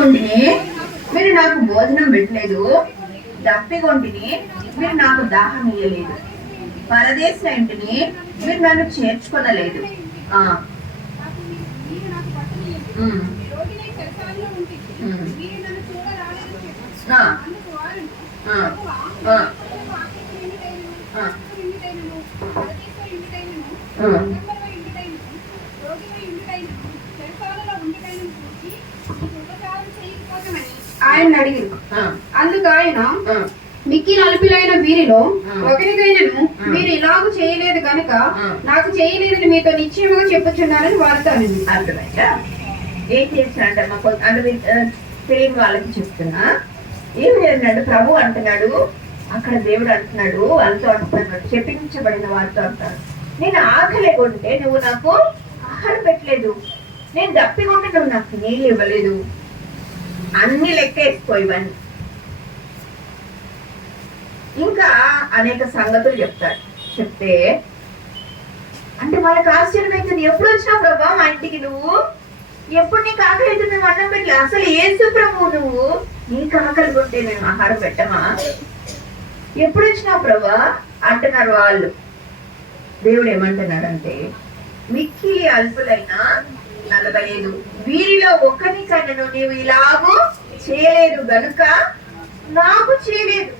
పరదేశుంటిని, మీరు నాకు భోజనం పెట్టలేదు. దప్పికొంటిని, మీరు నాకు దాహం ఇయ్యలేదు. పరదేశ ఇంటిని, మీరు నన్ను చేర్చుకొనలేదు. ఆయన అడిగారు. అందుకు ఆయన, మిక్కిలి అల్పులైన వీరిలో ఒకరికైనను మీరు ఇలాగూ చేయలేదు కనుక నాకు చేయలేదని మీతో నిశ్చయముగా చెప్పుచున్నారని వారితో అనింది. అర్థమైందా? ఏం చేసినట్ట తెలియని వాళ్ళకి చెప్తున్నా. ఏం చేసినాడు? ప్రభు అంటున్నాడు, అక్కడ దేవుడు అంటున్నాడు, వాళ్ళతో అంటున్నాడు, చెప్పించబడిన వారితో అంటాడు, నేను ఆకలి కొంటే నువ్వు నాకు ఆహారం పెట్టలేదు, నేను దప్పికొంటే నువ్వు నాకు నీళ్ళు ఇవ్వలేదు. అన్ని లెక్కేసిపోయివన్నీ. ఇంకా అనేక సంగతులు చెప్తాడు. చెప్తే అంటే వాళ్ళకి ఆశ్చర్యమైతుంది. ఎప్పుడు వచ్చినావు ప్రభా మా ఇంటికి? నువ్వు ఎప్పుడు నీకు ఆకలి అయితే మేము అన్నం పెట్టలే. అసలు ఏసు ప్రభు నువ్వు? నీకు ఆకలి కొంటే మేము ఆహారం పెట్టమా? ఎప్పుడు వచ్చినావు ప్రభా అంటున్నారు వాళ్ళు. దేవుడు ఏమంటున్నాడంటే, మిక్కిలి అల్పులైన 45 వీరిలో ఒక్కరికైనా నీవు ఇలాగూ చేయలేదు గనుక నాకు చేయలేదు.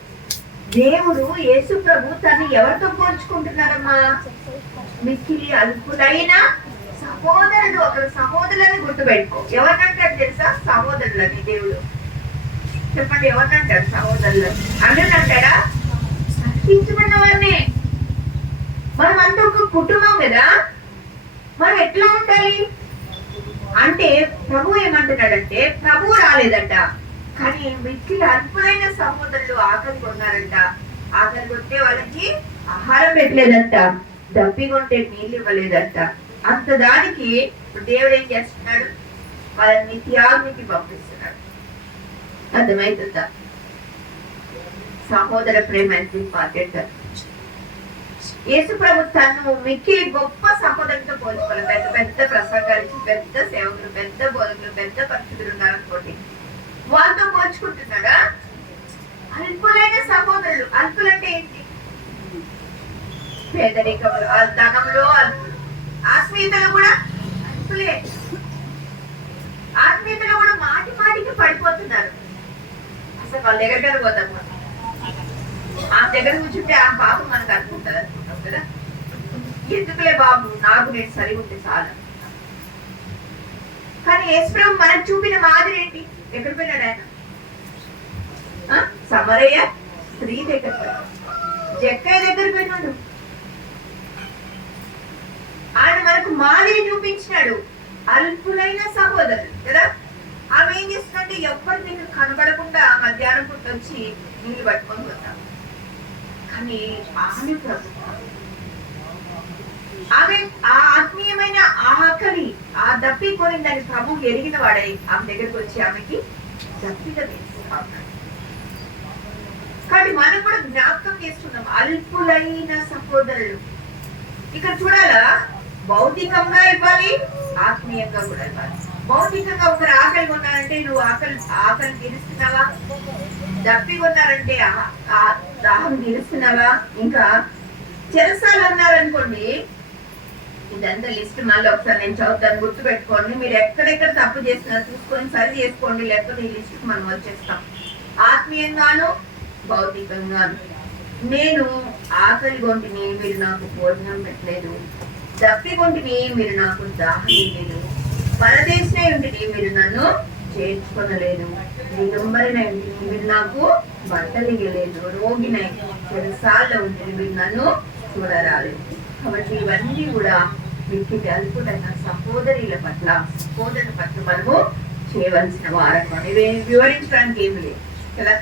దేవుడు యేసు ప్రభు తను ఎవరితో పోల్చుకుంటున్నారమ్మా? మిక్కిలి అల్పులైన సహోదరుడు. ఒకరు సహోదరులని గుర్తుపెట్టుకో. ఎవరినంటాడు తెలుసా? సహోదరులని. దేవుడు చెప్పండి, ఎవరినంటాడు? సహోదరులు. అందరిని అంటాడా? సృష్టించబడిన వారిని. మనం అంతా ఒక కుటుంబం కదా. మనం ఎట్లా ఉండాలి అంటే, ప్రభు ఏమంటున్నాడంటే, ప్రభు రాలేదంట, కానీ మిక్కిలి అల్పులైన సహోదరులు ఆకలి కొన్నారంట. ఆకలి కొట్టే వాళ్ళకి ఆహారం పెట్టలేదంట, దప్పికొంటే నీళ్ళు ఇవ్వలేదంట. అంత దానికి దేవుడు ఏం చేస్తున్నాడు? వాళ్ళని త్యాగానికి పంపిస్తున్నాడు. అర్థమవుతుందా? సహోదర ప్రేమ ఎంత ఇంపార్టెంట్. యేసు ప్రభు తను మిక్కిలి గొప్ప సహోదరులతో పోల్చుకోవాలి. పెద్ద పెద్ద ప్రసంగాలు, పెద్ద సేవకులు, పెద్ద బోధకులు, పెద్ద పరిస్థితులు ఉన్నారనుకోండి, వాళ్ళతో పోల్చుకుంటున్నాడా? అల్పులైన సహోదరులు. అల్పులంటే ఏంటి? పేదరికంలో, ధనంలో అల్పులు, ఆత్మీయతలో కూడా అల్పులే. ఆత్మీయతలో కూడా మాటి మాటికి పడిపోతున్నారు. అసలు వాళ్ళ దగ్గర పోతాం, ఆ దగ్గర కూర్చుంటే ఆ పాపం మనకు అనుకుంటారు అనుకుంటాం కదా. ఎందుకులే బాబు, నాకు నేను సరిగా ఉంటే చాలు. కానీ యేసు మనకు చూపిన మాదిరి ఏంటి? ఎక్కడ పోయినాడు ఆయన? సమరయ్య స్త్రీ దగ్గర పోయాడు, జక్కయ్య దగ్గర పోయినాడు. ఆయన మనకు మాదిరి చూపించినాడు. అల్పులైన సహోదరులు కదా. ఆమె ఏం చేస్తుందంటే, ఎవ్వరు నీకు కనబడకుండా మధ్యాహ్నం పూట వచ్చి నీళ్ళు పట్టుకొని పోతాం. కానీ ఆమె ప్రభు, ఆమె ఆ ఆత్మీయమైన ఆకలి, ఆ దప్పి కొనిందని ప్రభు ఎరిగిన వాడై ఆమె దగ్గరకు వచ్చి ఆమెకి దప్పిగా వేస్తున్నాడు. కాబట్టి మనం కూడా జ్ఞాపకం చేస్తున్నాం, అల్పులైన సహోదరులు. ఇక్కడ చూడాలా, భౌతికంగా ఇవ్వాలి, ఆత్మీయంగా కూడా ఇవ్వాలి. భౌతికంగా ఒకరు ఆకలి కొన్నారంటే నువ్వు ఆకలి తీరుస్తున్నావా? దప్పి కొన్నారంటే దాహం తీరుస్తున్నావా? ఇంకా చెరసాలు అన్నారనుకోండి, ఇదంతా లిస్ట్ మళ్ళీ ఒకసారి నేను చదువుతాను, గుర్తు పెట్టుకోండి. మీరు ఎక్కడెక్కడ తప్పు చేస్తున్నా చూసుకొని సరి చేసుకోండి, లేకపోతే ఈ లిస్ట్ మనం వచ్చేస్తాం. ఆత్మీయంగాను భౌతికంగాను. నేను ఆకలి కొంటిని, మీరు నాకు భోజనం పెట్టలేదు. దప్పి కొంటిని, మీరు నాకు దాహం ఇవ్వలేదు. పరదేశినే ఉంటిని, మీరు నన్ను చేర్చుకొనలేదు. దిగంబరిన ఉంటిని, మీరు నాకు బట్టలు ఇవ్వలేదు. రోగినై చెరసాల్లో ఉంటిని, మీరు నన్ను చూడరాలేదు. కాబట్టి ఇవన్నీ కూడా మిక్కిలి అల్పుడైన సహోదరుల పట్ల మనము చేయవలసిన వారం. ఇవి వివరించడానికి ఏమి లేదు కదా.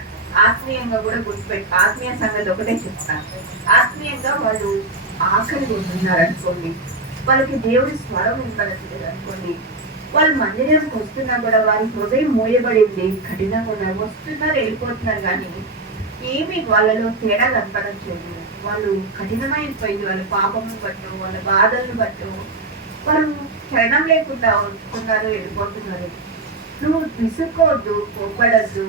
ఆత్మీయంగా కూడా గుర్తుపెట్టి, ఆత్మీయ సంగతి ఒకటే చెప్తాను. ఆత్మీయంగా వాళ్ళు ఆకలి ఉంటున్నారు అనుకోండి, వాళ్ళకి దేవుడి స్వరం వినపడట్లేదు అనుకోండి, వాళ్ళు మందిరానికి వస్తున్నా కూడా వారి హృదయం మూయబడింది, కఠినంగా ఉన్నారు, వస్తున్నారు వెళ్ళిపోతున్నారు, కానీ ఏమి వాళ్ళలో తేడా కనపడట్లేదు. వాళ్ళు కఠినమైపోయింది, వాళ్ళ పాపమును బట్టు, వాళ్ళ బాధలను బట్టు వాళ్ళు క్షణం లేకుండా వస్తున్నారు, వెళ్ళిపోతున్నారు. నువ్వు విసుక్కోవద్దు, కోప్పడద్దు,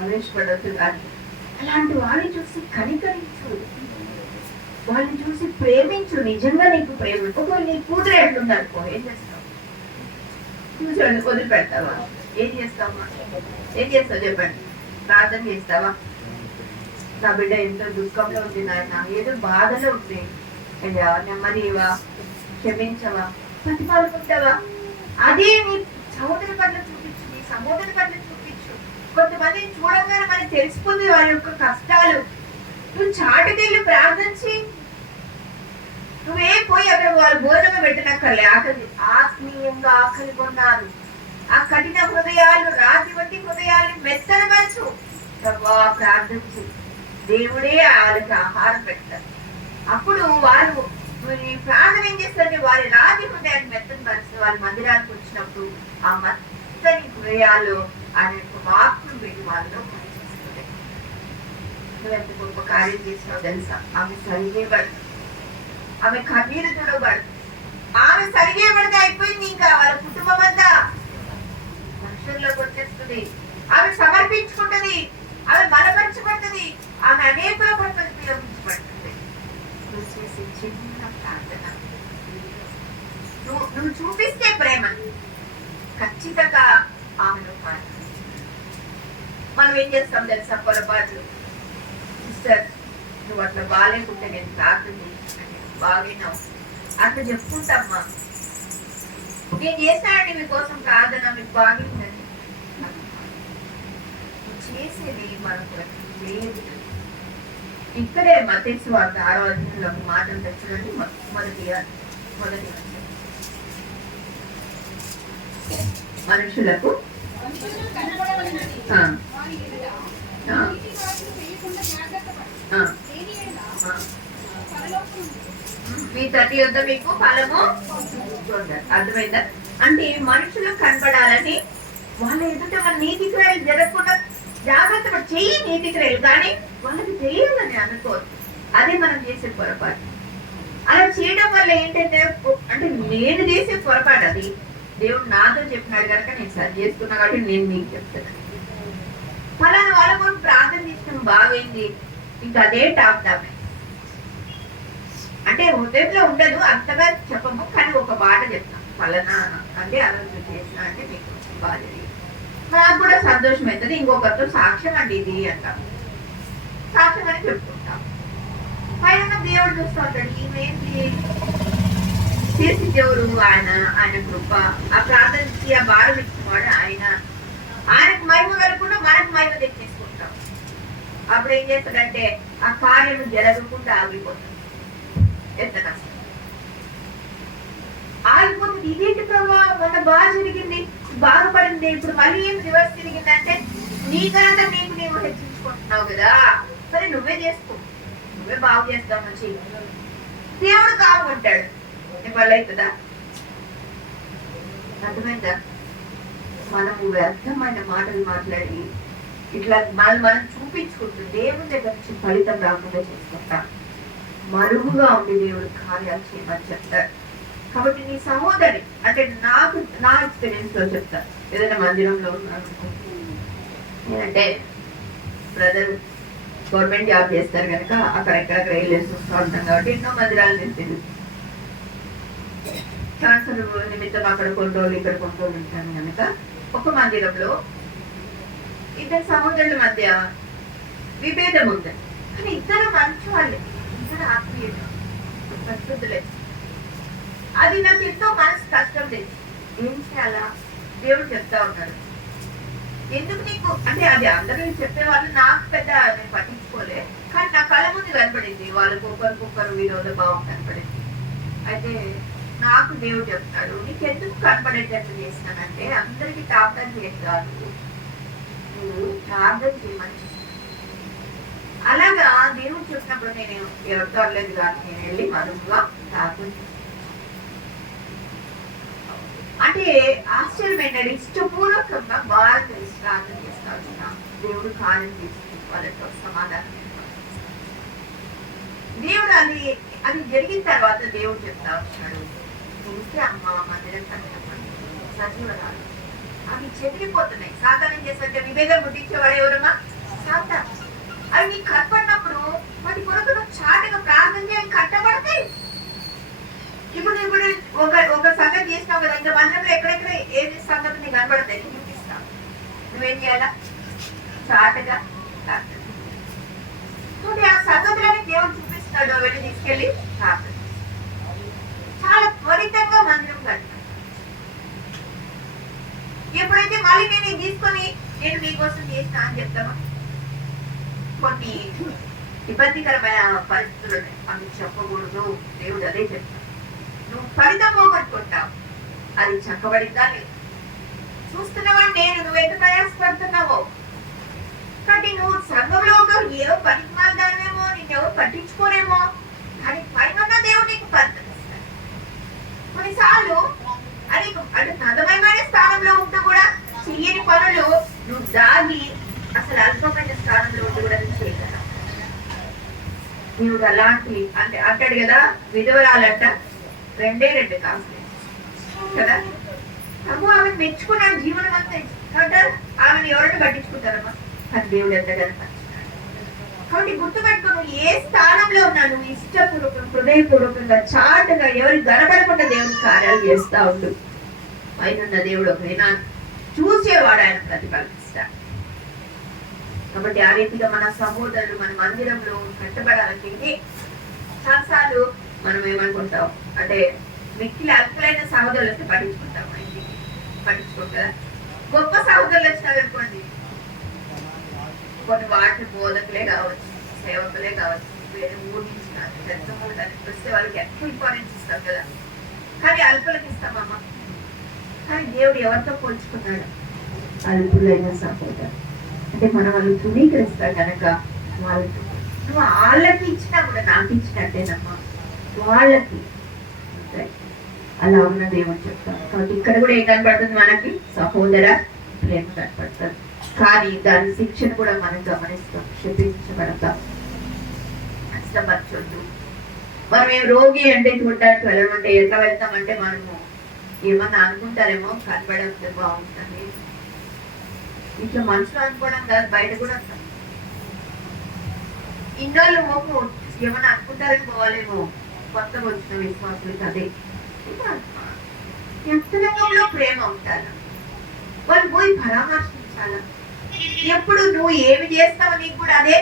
ఆవేశపడద్దు కానీ అలాంటి వాళ్ళని చూసి కనికరించు, వాళ్ళని చూసి ప్రేమించు. నిజంగా నీకు ప్రేమ ఒకవేళ నీ కూతురు ఎట్లుందనుకో ఏం చేస్తావు? కూర్చోండి, వదిలిపెడతావా? ఏం చేస్తావా? ఏం చేస్తావు చెప్పండి? ప్రార్థన చేస్తావా? నా బిడ్డ ఎంతో దుఃఖంలో ఉంది నాయన, ఏదో బాధలో ఉంది, అయ్యా నెమ్మదివా, క్షమించవా, ప్రతిపాలుకుంటావా? అదే నీ సహోదరి పట్ల చూపించు, నీ సహోదరి పట్ల చూపించు. కొంతమందిని చూడంగానే మనకి తెలిసిపోతుంది వారి యొక్క కష్టాలు. నువ్వు చాటుకెళ్ళి ప్రార్థించి నువ్వే పోయి అక్కడ వాళ్ళు భోజనం పెట్టినక్కర్లే. ఆకలి ఆత్మీయంగా ఆకలి కొన్నారు. ఆ కఠిన హృదయాలు, రాతి వంటి హృదయాలు మెత్తనపరచు ప్రభా. ప్రార్థించు, దేవుడే వాళ్ళకి ఆహారం పెడతారు. అప్పుడు వారు ప్రార్థన ఏం చేస్తారంటే వారి రాతి హృదయాన్ని మెత్తనపరిచి వారి మందిరానికి వచ్చినప్పుడు ఆ మెత్తని హృదయాలు ఆయన యొక్క వాక్కును పెట్టి వాళ్ళలో పనిచేస్తుంది. నువ్వు ఎంత గొప్ప కార్యం చేసినావు తెలుసా? ఆమె సరిగేయబడు, ఆమె కన్నీరు చూడబడు, ఆమె సరిగేయబడితే అయిపోయింది. ఇంకా వాళ్ళ కుటుంబం అంతా మనుషుల్లోకి వచ్చేస్తుంది. ఆమె సమర్పించుకుంటది, ఆమె బలపరచబడుతుంది, ఆమె అనేకుల పట్ల ఉపయోగించబడుతుంది. నువ్వు చేసే చిన్న ప్రార్థన, నువ్వు చూపిస్తే ప్రేమ ఖచ్చితంగా ఆమెను పాడు. మనం ఏం చేస్తాం తెలుసా? పొరపాట్లు. సిస్టర్ నువ్వు అట్లా బాగాలేకుంటే నేను ప్రార్థన చేస్తున్నాను, బాగైనావు అట్లా చెప్పుకుంటామ్మా. నేను చేస్తానండి మీకోసం ప్రార్థన, మీకు బాగుందండి. చేసేది మనకు లేదు. ఇక్కడే మత్తయి సువార్త 6వ అధ్యాయంలో ఒక మాట చూడండి. మొదటి మనుషులకు మీ తల్లి వద్ద మీకు ఫలము అర్థమైందా? అంటే మనుషులకు కనపడాలని వాళ్ళ ఎదుట మన నీతి క్రియలు జరగకుండా జాగ్రత్త పడి చెయ్యి నీతి క్రియలు, కానీ వాళ్ళకి తెలియదని అనుకోవద్దు. అదే మనం చేసే పొరపాటు. అలా చేయడం వల్ల ఏంటంటే, అంటే నేను చేసే పొరపాటు అది. దేవుడు నాతో చెప్పినాడు కనుక నేను సరి చేసుకున్నా కాబట్టి నేను మీకు చెప్తాను. ఫలానా వాళ్ళ కోసం ప్రార్థన చేసిన బాగైంది, ఇంకా అదే టాప్ అంటే హృదయంలో ఉండదు, అంతగా చెప్పము, కానీ ఒక మాట చెప్తాం. ఫలానా అంటే అలా చేసిన అంటే మీకు బాగా జరిగింది, నాకు కూడా సంతోషం అవుతుంది. ఇంకొకరితో సాక్ష్యం అండి ఇది అంటాం, సాక్ష్యం అని చెప్పుకుంటాం. పైన దేవుడు చూస్తూ ఉంటాడు, ఈమె చేసి దేవుడు ఆయన కృప, ఆ ప్రార్థనకి ఆ భారం ఇచ్చినవాడు ఆయన. ఆయనకు మహిమ కలగకుండా మనకు మహిమ తెచ్చేసుకుంటాం. అప్పుడు ఏం చేస్తాడంటే ఆ కార్యం జరగకుండా ఆగిపోతుంది. ఎంత కష్టం ఆగిపోతుంది. ఇదేంటి ప్రభావ, మొన్న బాగా జరిగింది, బాగుపడింది, ఇప్పుడు మళ్ళీ ఏం రివర్స్ తిరిగిందంటే నీకనంతా నీవు హెచ్చించుకుంటున్నావు కదా, సరే నువ్వే చేసుకో, నువ్వే బాగు చేస్తావు మంచి. దేవుడు కాకుంటాడు, నీ వల్ల అవుతుందా? అర్థమైందా? మనము వ్యర్థమైన మాటలు మాట్లాడి ఇట్లా మనం చూపించుకుంటూ దేవుని దగ్గర నుంచి ఫలితం రాకుండా చేసుకుంటాం. మరుగుగా ఉండి దేవుడు కార్యాలు చేయమని చెప్తారు. కాబట్టి నీ సహోదరి అంటే నా ఎక్స్పీరియన్స్ లో చెప్తా. ఏదైనా మందిరంలో ఉన్నాను నేనంటే, బ్రదర్ గవర్నమెంట్ జాబ్ చేస్తారు కనుక అక్కడెక్కడ రైల్వేస్ వస్తూ ఉంటాం కాబట్టి ఎన్నో మందిరాలు నేను తెలుసు. ట్రాన్స్ఫర్ నిమిత్తం అక్కడ కొన్ని రోజులు ఇక్కడ కొన్ని రోజులు ఉంటాను కనుక ఒక మందిరంలో ఇద్దరు సహోదరుల మధ్య విభేదం ఉంది. కానీ ఇద్దరు మంచి వాళ్ళే, ఇద్దరు ఆత్మీయులు, ప్రస్తుతులే. అది నాకు ఎంతో మనసు కష్టం లేదు. ఏం చేయాలా? దేవుడు చెప్తా ఉన్నాడు. ఎందుకు నీకు అంటే అది అందరూ చెప్పేవాళ్ళు, నాకు పెద్ద నేను పట్టించుకోలే, కానీ నా కళ్ళ ముందు కనపడింది వాళ్ళకు ఒకరికొకరు విరోధ భావం కనపడింది. అయితే నాకు దేవుడు చెప్తాడు, నీకు ఎందుకు కనపడేటట్టు చేసినానంటే అందరికి ప్రార్థన చేయదు కాదు, నువ్వు ప్రార్థన చేయమని. అలాగా దేవుడు చెప్పినప్పుడు నేను ఎవరితో అవ్వలేదు కాదు, నేను వెళ్ళి మరుపుగా ప్రార్థన. అంటే ఆశ్చర్యం ఏంటంటే ఇష్టపూర్వకంగా బాగా తెలిసి ప్రార్థన చేస్తా దేవుడు కార్యం తీసుకుని వాళ్ళతో సమాధానం. దేవుడు అది జరిగిన తర్వాత దేవుడు చెప్తా వచ్చాడు, చూస్తే అమ్మ మందిరం కట్టడం సజీవరాలు అవి చెదిరిపోతున్నాయి. సాతానం చేస్తుంటే విభేదం పుట్టించేవాడు ఎవరమ్మా? సాతాను. అవి నీకు కనపడినప్పుడు వాటి కొరకు నువ్వు చాటుగా ప్రార్థన చేయాలి, కట్టబడతాయి. ఇప్పుడు ఇప్పుడు ఒక సంగతి చేసినావు కదా, ఇంకా మందిరంలో ఎక్కడెక్కడ ఏది సంగతి నీకు కనబడతాయి, నీకు చూపిస్తావు. నువ్వేం చేయాలా? చాటుగా ఆ సంగతులని దేవుడు చూపిస్తున్నాడు, వెళ్ళి తీసుకెళ్ళి ప్రార్థన. చాలా త్వరితంగా మందిరం కట్టాలి. ఎప్పుడైతే మళ్ళీ నేను ఇది తీసుకొని నేను మీకోసం చేసిన అని చెప్తామా? కొన్ని ఇబ్బందికరమైన పరిస్థితులు అవి చెప్పకూడదు. దేవుడు అదే చెప్తాడు. నువ్వు ఫలితం పోగొట్టుకుంటావు, అది చక్కబడిందా లేదు చూస్తున్నావా? నువ్వెంత ప్రయాసపడుతున్నావో. కాబట్టి నువ్వు సంఘంలో ఏవో పనికిమాలదానేమో, నిన్నెవరు పట్టించుకోరేమో, కానీ పైన దేవుడు నీకు ఫలితం ఇస్తాడు. కొన్నిసార్లు అది అంటే నదమైన స్థానంలో ఉంటూ కూడా చెయ్యని పనులు నువ్వు దాగి అసలు అల్పమైన స్థానంలో ఉంటూ కూడా నువ్వు చేయగలవు. నువ్వు అలాంటి అంటే అంటాడు కదా, విధవరాలంట 2 కాసులు కదా. అమ్మో ఆమెను మెచ్చుకున్నాడు, జీవనం అంతా అంటారు. ఆమెను ఎవరైనా పట్టించుకుంటారమ్మా? అది దేవుడు ఎంత కనుక. కాబట్టి గుర్తుపెట్టుకో, నువ్వు ఏ స్థానంలో ఉన్నా నువ్వు ఇష్టపూర్వకంగా హృదయపూర్వకంగా చాటుగా ఎవరికి గనపడకుండా దేవుని కార్యాలు చేస్తా ఉండు. పైన దేవుడు ఒకవేళ చూసేవాడు, ఆయన ప్రతిఫలిస్తాడు. కాబట్టి ఆ రీతిగా మన సహోదరులు మన మందిరంలో కట్టబడాలంటే చాలాసార్లు మనం ఏమనుకుంటాం అంటే మిక్కిలి అల్పులైన సహోదరులు వస్తే పట్టించుకుంటాం, పట్టించుకుంటా. గొప్ప సహోదరులు వచ్చినారనుకోండి, కొన్ని వాటి బోధకులే కావచ్చు, సేవకులే కావచ్చు, వేరే ఊహించినారు పెద్దమ్మలు కనిపిస్తే వాళ్ళకి ఎక్కువ ఇంపార్టెన్స్ ఇస్తాం కదా. కానీ అల్పులకు ఇస్తామమ్మా. కానీ దేవుడు ఎవరితో పోల్చుకున్నాడు? అల్పులైన సహోదరు. అంటే మనం వాళ్ళు తృణీకరిస్తాం కనుక వాళ్ళతో నువ్వు వాళ్ళకి ఇచ్చినా కూడా నాకు ఇచ్చినట్టేనమ్మా, వాళ్ళకి అలా ఉన్న దేవుడు చెప్తాను. కాబట్టి ఇక్కడ కూడా ఏం కనపడుతుంది మనకి? సహోదర ప్రేమ కనపడుతుంది. కానీ దాని శిక్షణ కూడా మనం గమనిస్తాం, క్షమించబడతాం, కష్టపరచొద్దు. మనం ఏం రోగి అంటే చూడటానికి వెళ్ళమంటే ఎట్లా వెళ్తామంటే మనము ఏమన్నా అనుకుంటారేమో, కనపడితే బాగుంటుంది ఇట్లా మనుషులు అనుకోవడం కాదు, బయట కూడా అంటాం. ఇన్నాళ్ళు మోపు ఏమన్నా అనుకుంటారని పోవాలేమో, కొత్తగా వచ్చిన విశ్వాసులకి అదే ఎంతలో ప్రేమ ఉంటారు. వాళ్ళు పోయి పరామర్శించాల. ఎప్పుడు నువ్వు ఏమి చేస్తావు నీకు కూడా అదే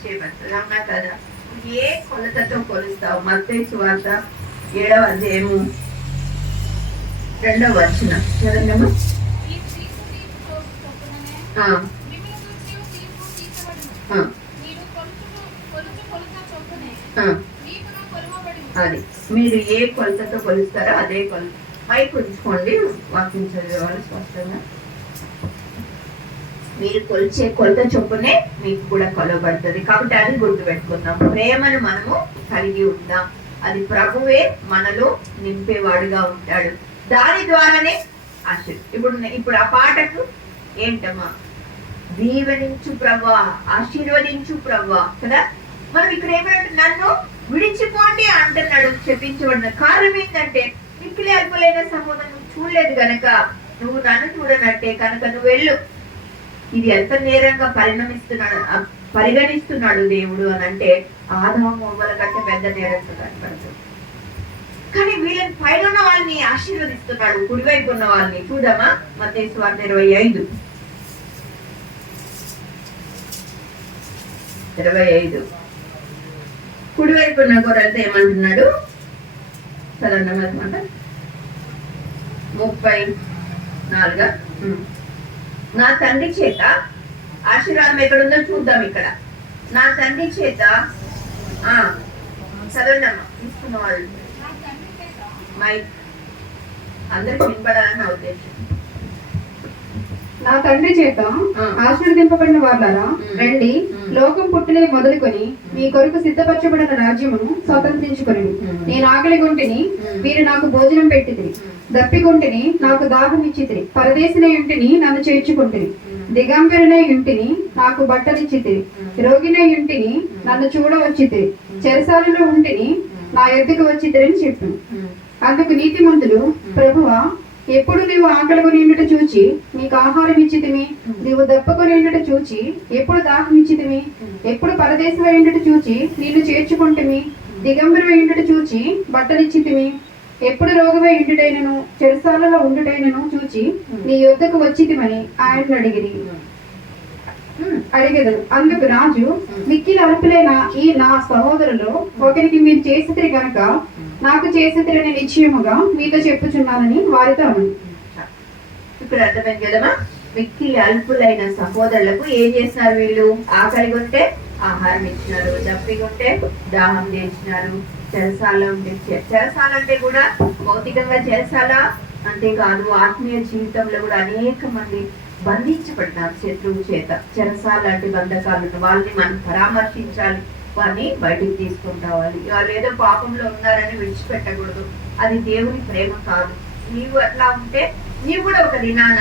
చేయబడుతుంది, అవునా కదా? ఏ కొలతతో కొలుస్తావు? మత్తయి సువార్త 7వ అధ్యాయము 2వ వచనం చదవండి. అది మీరు ఏ కొలతతో కొలుస్తారో అదే కొలత. మైక్ ఉంచుకోండి, వాక్యం చదివేవాళ్ళు స్పష్టంగా. మీరు కొలిచే కొలత చొప్పునే మీకు కూడా కొలవబడుతుంది. కాబట్టి అది గుర్తుపెట్టుకుందాం. ప్రేమను మనము కలిగి ఉందాం. అది ప్రభువే మనలో నింపేవాడుగా ఉంటాడు. దాని ద్వారానే ఇప్పుడు ఆ పాటకు ఏంటమ్మా? దీవెనించు ప్రభా, ఆశీర్వదించు ప్రభా కదా. మనం ఇక్కడ ఏమంటే నన్ను విడిచిపోండి అంటున్నాడు. చెప్పించబడిన కారణం ఏంటంటే మిక్కిలి అల్పులైన సహోదరుని నువ్వు చూడలేదు కనుక నువ్వు నన్ను చూడనట్టే కనుక నువ్వు వెళ్ళు. ఇది ఎంత నేరంగా పరిగణిస్తున్నాడు దేవుడు అని అంటే ఆదాము అవ్వల కంటే పెద్ద నేరంగా కనపడుతుంది. కానీ వీళ్ళని పైన ఉన్న వాళ్ళని ఆశీర్వదిస్తున్నాడు, కుడివైపు ఉన్న వాళ్ళని. చూడమా మత్తయి సువార్త 25 కుడివైపు ఉన్న గొర్రెలతో ఏమంటున్నాడు? చదవమాట 34. నా తండ్రి చేత ఆశీర్వాదం ఎక్కడుందో చూద్దాం. ఇక్కడ నా తండ్రి చేత చదవండమ్మా, తీసుకున్న వాళ్ళు మైక్ అందరికి వినపడాలని నా ఉద్దేశం. నా తండ్రి చేత ఆశీర్వదింపబడిన వాళ్ళారా, రండి, లోకం పుట్టినది మొదలుకొని మీ కొరకు సిద్ధపరచబడిన రాజ్యమును స్వతంత్రించుకొని. నేను ఆకలిగొంటిని, మీరు నాకు భోజనం పెట్టితిరి, దప్పికొంటిని, నాకు దాహం ఇచ్చితిరి, పరదేశినై ఉంటిని, నన్ను చేర్చుకుంటిరి, దిగంబరినై ఉంటిని, నాకు బట్టలిచ్చితిరి, రోగినై ఉంటిని, నన్ను చూడవచ్చితిరి, చెరసాలలో ఉంటిని, నా యొద్దకు వచ్చితిరని చెప్పు. అందుకు నీతిమంతులు, ప్రభువా, ఎప్పుడు నీవు ఆకలికొని ఉండుట చూచి నీకు ఆహారం ఇచ్చితిమి, నీవు దప్పకొని ఉండుట చూచి ఎప్పుడు దాహం ఇచ్చితిమి, ఎప్పుడు పరదేశమై ఉండుట చూచి నిన్ను చేర్చుకుంటుమి, దిగంబరమై ఉండుట చూచి బట్టలిచ్చితిమి, ఎప్పుడు రోగమై ఉండుటైనను చెరసాలలో ఉండుటైనను చూచి నీ యొద్దకు వచ్చితిమని ఆయన అడిగెదరు. అందుకు రాజు, మిక్కిలి అల్పులైన ఈ నా సహోదరులు ఒకరికి మీరు చేసితిరి గనక నాకు చేసితిరని నిశ్చయముగా మీతో చెప్పుచున్నానని వారితో అను. ఇప్పుడు అర్థమైంది కదమ్మా. మిక్కిలి అల్పులైన సహోదరులకు ఏం చేస్తున్నారు వీళ్ళు? ఆకలిగా ఉంటే ఆహారం ఇచ్చినారు, దప్పిగా ఉంటే దాహం తీర్చినారు, చెరసాల ఉంటే చెరసాల అంటే కూడా భౌతికంగా చెరసాల అంతేకాదు ఆత్మీయ జీవితంలో కూడా అనేక మంది బంధించబడినారు శత్రువు చేత. చెరసాల లాంటి బంధకాలను వాళ్ళని మనం పరామర్శించాలి, వారిని బయటికి తీసుకుని రావాలి. వాళ్ళు ఏదో పాపంలో ఉన్నారని విడిచిపెట్టకూడదు, అది దేవుని ప్రేమ కాదు. నీవు అట్లా ఉంటే నీవు కూడా ఒక దినాన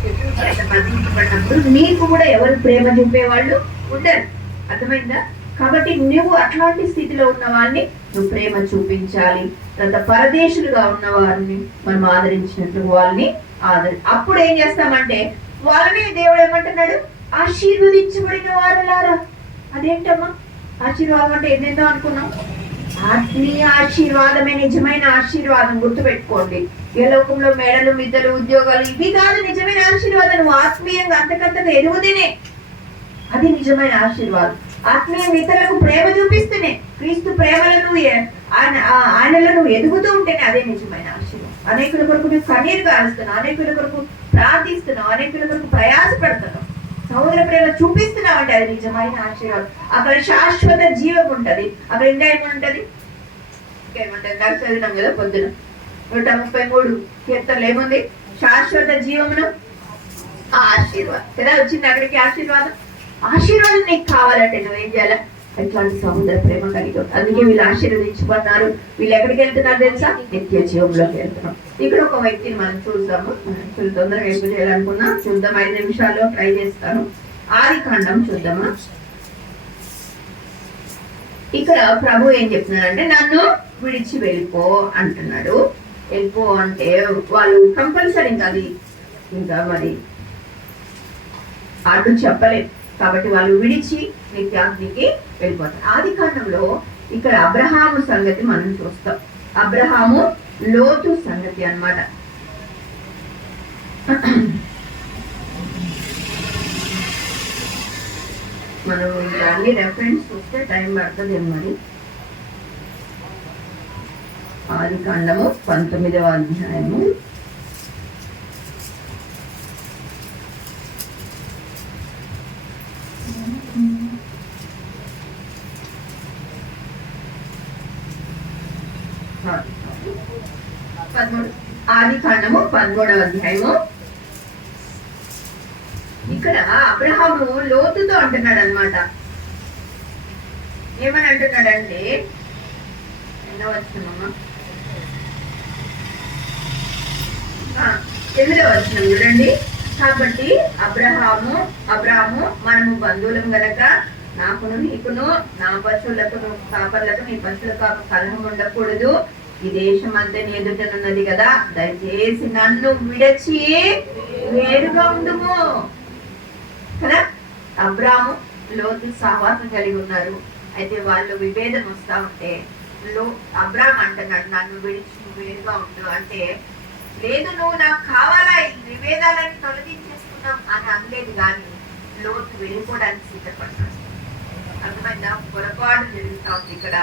శత్రువు చేత బంధించబడినప్పుడు నీకు కూడా ఎవరు ప్రేమ చూపేవాళ్ళు ఉండరు. అర్థమైందా? కాబట్టి నువ్వు అట్లాంటి స్థితిలో ఉన్న వాళ్ళని నువ్వు ప్రేమ చూపించాలి. తర్వాత పరదేశులుగా ఉన్న వారిని మనం ఆదరించినట్టు వాళ్ళని అప్పుడు ఏం చేస్తామంటే వాళ్ళని దేవుడు ఏమంటున్నాడు? ఆశీర్వదించబడిన వారులారా. అదేంటమ్మా ఆశీర్వాదం అంటే? ఎన్నెందో అనుకున్నాం. ఆత్మీయ ఆశీర్వాదమే నిజమైన ఆశీర్వాదం. గుర్తుపెట్టుకోండి. ఏ లోకంలో మేడలు మిద్దలు ఉద్యోగాలు ఇవి కాదు నిజమైన ఆశీర్వాదం. నువ్వు ఆత్మీయంగా అంతకంతగా ఎదుగుతేనే అది నిజమైన ఆశీర్వాదం. ఆత్మీయ ఇతరులకు ప్రేమ చూపిస్తేనే, క్రీస్తు ప్రేమలను ఆయనలో నువ్వు ఎదుగుతూ ఉంటేనే అదే నిజమైన ఆశీర్వాదం. అనేకుల కొరకు నువ్వు కన్నీరు కారుస్తున్నావు, అనేకుల కొరకు ప్రార్థిస్తున్నావు, అనేకుల కొరకు ప్రయాసపడుతున్నావు, సహోదర ప్రేమ చూపిస్తున్నావు అంటే అది నిజమైన ఆశీర్వాదం. అక్కడ శాశ్వత జీవం ఉంటది. అక్కడ ఇంకా ఏముంటది? ఇంకేమంటది? నాకు చదివినాం కదా పొద్దున 133 కీర్తనలు ఏముంది? శాశ్వత జీవమును ఆశీర్వాదం కదా వచ్చింది అక్కడికి. ఆశీర్వాదం ఆశీర్వాదం నీకు కావాలంటే నువ్వేం చేయాలా? ఇట్లాంటి సముద్ర ప్రేమ కలిగి. అందుకే వీళ్ళు ఆశీర్వదించబడినారు. వీళ్ళు ఎక్కడికి వెళ్తున్నారు తెలుసా? నిత్య జీవంలోకి వెళ్తున్నాం. ఇక్కడ ఒక వ్యక్తిని మనం చూద్దాము. తొందరగా ఎక్కువ చేయాలనుకున్నా చూద్దాం. 5 నిమిషాల్లో ట్రై చేస్తాను. ఆదికాండం చూద్దామా. ఇక్కడ ప్రభు ఏం చెప్తున్నాడంటే నన్ను విడిచి వెళ్ళిపో అంటున్నాడు. వెళ్ళిపో అంటే వాళ్ళు కంపల్సరీ ఇంకా మరి అటు చెప్పలేదు కాబట్టి వాళ్ళు విడిచి నిత్యాగ్నికి వెళ్ళిపోతారు. ఆదికాండంలో ఇక్కడ అబ్రహాము సంగతి మనం చూస్తాం. అబ్రహాము లోతు సంగతి అన్నమాట. మనం ఇంకా అన్ని రెఫరెన్స్ చూస్తే టైం పడుతుంది మరి. ఆదికాండము 19వ అధ్యాయము 13వ అధ్యాయము. ఇక్కడ అబ్రహాము లోతుతో అంటున్నాడు అనమాట. ఏమని అంటున్నాడంటే ఎన్నో వచ్చినమ్మా 8వ వచనం చూడండి. కాబట్టి అబ్రహాము మనము బంధువులం గనక నాకును నీకును నా పశువులకును కాపర్లకు నీ పశువులకు కలహం ఉండకూడదు. ఈ దేశం అంతా నీ ఎదుటనున్నది కదా, దయచేసి నన్ను విడచి వేరుగా ఉండుము కదా. అబ్రాము లోతు సహవాసం కలిగి ఉన్నారు. అయితే వాళ్ళు విభేదం వస్తా ఉంటే అబ్రామ్ అంటున్నాడు నన్ను విడిచి వేరుగా ఉండు అంటే, లేదు నువ్వు నాకు కావాలా ఈ విభేదాలను తొలగించేసుకున్నాం అని అనలేదు, కానీ లోతు వెళ్ళిపోవడానికి సిద్ధపడ్డాడు. అర్థమైందా? పొరపాటు జరుగుతా ఉంది ఇక్కడ.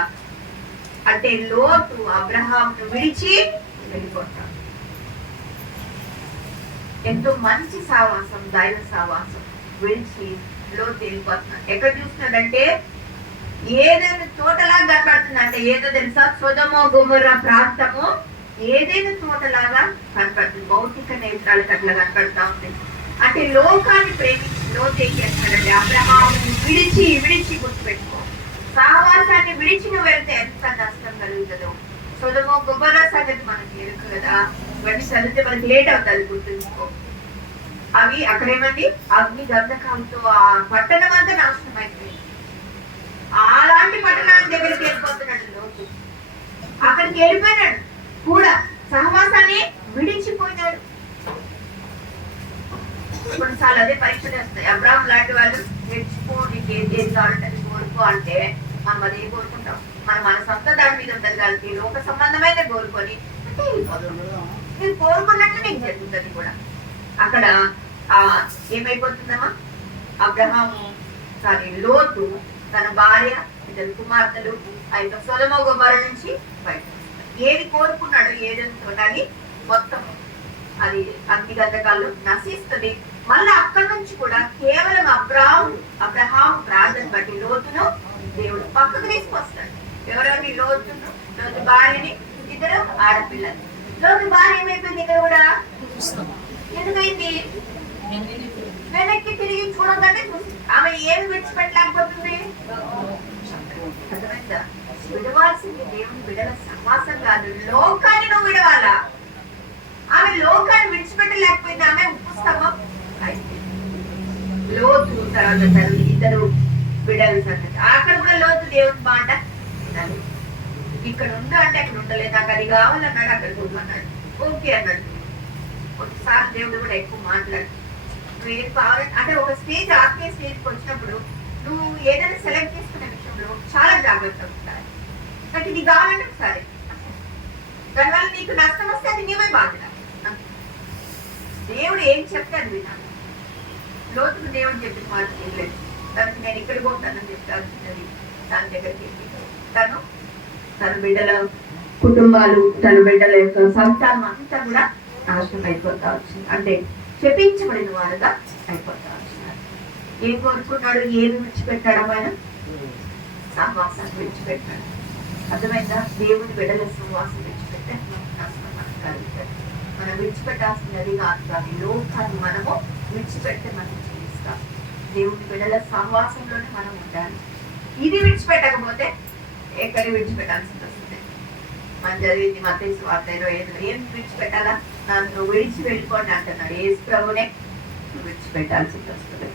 అంటే లోతు అబ్రహామును విడిచి వెళ్ళిపోతాడు. ఎంతో మంచి సావాసం, దైవ సావాసం విడిచి లోతు వెళ్ళిపోతున్నాడు. ఎక్కడ చూస్తున్నాడంటే ఏదైనా తోటలా కనపడుతుంది. అంటే ఏదో తెలుసా? సొదొమ గొమొర్రా ప్రాంతము ఏదైనా తోటలాగా కనపడుతుంది. భౌతిక నేత్రాలకు అట్లా కనపడతా ఉంది. అంటే లోకాన్ని ప్రేమించి లోతు ఏం చేస్తున్నాడంటే అబ్రహాముని విడిచి గుర్తుపెట్టుకో, సహవాసాన్ని విడిచి నువ్వు వెళ్తే ఎంత నష్టం కలుగుతుందో. సొదొమ గొమొర్రా సంగతి మనకి ఎరుక కదా. ఇవన్నీ చదివితే మనకి లేట్ అవుతుంది, గుర్తుంచుకో. అవి అక్కడేమండి అగ్ని గంధకాలతో ఆ పట్టణం అంతా నాశనం అయిపోయింది. అలాంటి పట్టణానికి దగ్గరికి వెళ్ళిపోతున్నాడు లోతు. అక్కడికి వెళ్ళిపోయినాడు కూడా, సహవాసాన్ని విడిచిపోయినాడు. కొన్నిసార్లు అదే పరీక్షలు వస్తాయి. అబ్రాహం లాంటి వాళ్ళు నేర్చుకో, నీకు ఏది కావాలంటే అది కోరుకో అంటే మనం అదే కోరుకుంటాం. మన సొంత దాని మీద ఉంటుంది కాబట్టి లోక సంబంధమైన కోరుకొని అంటే మీరు కోరుకున్నట్టు నీకు జరుగుతుంది కూడా. అక్కడ ఏమైపోతుందమ్మా, అబ్రహాము లోతు తన భార్య, ఇద్దరు కుమార్తెలు ఆ యొక్క సొదొమ గొమొర్రా నుంచి బయట ఏది కోరుకున్నాడు, ఏదంతో అది మొత్తం అది అగ్ని గంధకాలు నశిస్తుంది. మళ్ళీ అక్కడి నుంచి కూడా కేవలం అబ్రహాం ప్రార్థన బట్టి లోతును దేవుడు పక్కకు తీసుకొస్తాడు. ఎవరెవరిని? లోతు భార్యని, ఇద్దరు ఆడపిల్లలు. లోతు భార్య ఏమైపోయింది ఇక్కడ కూడా? ఎందుకైంది? వెనక్కి తిరిగి చూడదంటే చూసి ఆమె ఏమి విడిచిపెట్టలేకపోతుంది. అర్థమైందా? విడవాల్సింది దేవుని బిడ్డల సహవాసం కాదు, లోకాన్ని నువ్వు విడవాలా. ఆమె లోకాన్ని విడిచిపెట్టలేకపోయింది. ఆమె ఉప్పు స్తంభం అయితే లోతు తర్వాత ఇద్దరు బిడ్డలు సంగతి. అక్కడ కూడా లోతు దేవుని మాట వినాలి. ఇక్కడ ఉందా అంటే అక్కడ ఉండలేదు. నాకు అది కావాలన్నాడు, అక్కడికి ఉండమన్నాడు, ఓకే అన్నాడు. కొన్నిసార్లు దేవుడు కూడా ఎక్కువ మాట్లాడు. నువ్వు ఏది కావాలి అంటే ఒక స్టేజ్, ఆత్మీయ స్టేజ్కి వచ్చినప్పుడు నువ్వు ఏదైనా సెలెక్ట్ చేసుకునే విషయంలో చాలా జాగ్రత్తగా ఉంటాయి. నాకు ఇది కావాలంటే సరే, దానివల్ల నీకు నష్టం వస్తే అది నీవే బాధ్యత. దేవుడు ఏం చెప్తే అది వినాలి. లోతుకు దేవుడు చెప్పిన మాట చేయలేదు. తనకి నేను ఇక్కడ పోతానని చెప్పాల్సినది దాని దగ్గరికి తన బిడ్డల కుటుంబాలు, తన బిడ్డల యొక్క సంతానం అంతా కూడా నాశనం అయిపోతా వచ్చింది. అంటే చెప్పించబడిన వారుగా అయిపోతా వచ్చినారు. ఏం కోరుకున్నాడు, ఏమి విడిచిపెట్టాడు? ఆయన సహవాసాన్ని విడిచిపెట్టాడు. అర్థమైందా? దేవుని బిడ్డల సహవాసం విడిచిపెట్టే నాశనం మనకు కలుగుతాడు. మనం విడిచిపెట్టాల్సినది కాదు, కానీ లోకాన్ని మనము విడిచిపెడితే మనం జీవిస్తాం. దేవుని బిడ్డల సహవాసంలోనే మనం ఉండాలి. ఇది విడిచిపెట్టకపోతే ఎక్కడ విడిచిపెట్టాల్సి వస్తుంది. మనం చదివింది మత్తయి సువార్త 25 ఏం విడిచిపెట్టాలా? నన్ను విడిచి వెళ్ళిపోండి అంటున్నాడు. యేసు ప్రభునే విడిచిపెట్టాల్సి వస్తుంది.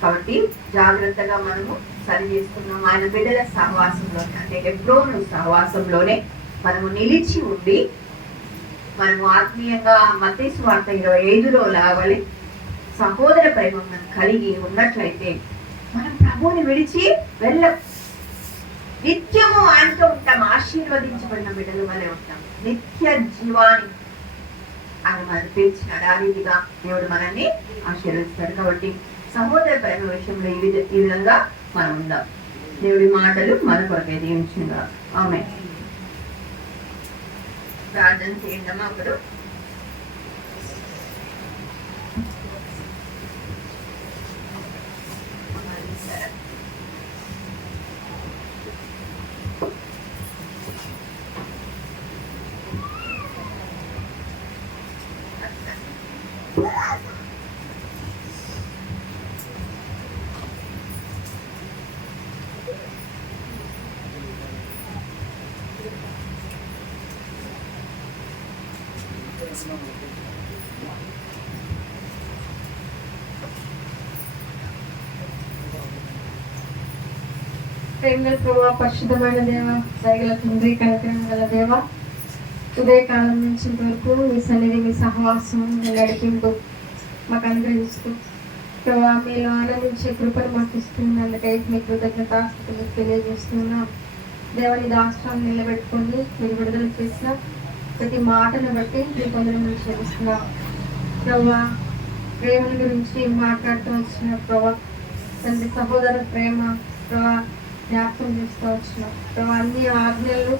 కాబట్టి జాగ్రత్తగా మనము సరి చేసుకున్నాం. ఆయన బిడ్డల సహవాసంలోనే, అంటే హెబ్రోను సహవాసంలోనే మనము నిలిచి ఉండి మనము ఆత్మీయంగా మత్తయి సువార్త 25లో లాగాలి సహోదర ప్రేమ మనం కలిగి ఉన్నట్లయితే మనం ప్రభువుని విడిచి వెళ్ళం. నిత్యము ఆయనతో ఉంటాం. ఆశీర్వదించబడిన బిడ్డల వలె ఉంటాం. నిత్య జీవాన్ని ఆయన మనకు పిలిచినాడు. ఆ రీతిగా దేవుడు మనల్ని ఆశీర్వదిస్తాడు. కాబట్టి సహోదర ప్రేమ విషయంలో ఈ విధంగా మనం ఉందాం. దేవుడి మాటలు మన కొరకే దీవించిందా. ఆమె ప్రార్థన చేయండి అప్పుడు. ప్రేమగల ప్రభువా, పరిశుద్ధమైన దేవ, దయగల తండ్రి, కనికరం గల దేవ, ఉదయకాలం నుంచి వరకు మీ సన్నిధి, మీ సహవాసం, మీ నడిపింపు మాకు అనుగ్రహిస్తూ ప్రభావ మీలో ఆనందించే కృపను మాకు ఇస్తున్నందుకై మీ కృతజ్ఞతాస్తుతులు తెలియజేస్తున్నాం. దేవుని దాస్త్రాన్ని నిలబెట్టుకొని మీరు విడుదల చేసిన ప్రతి మాటను బట్టి మీ కొందరు క్షమిస్తున్నాం. ప్రభావ ప్రేమల గురించి మాట్లాడుతూ వచ్చిన ప్రభావ తండ్రి సహోదర ప్రేమ ప్రభావ జ్ఞాపకం చేస్తూ వచ్చినాం. ప్రభావ అన్ని ఆజ్ఞలు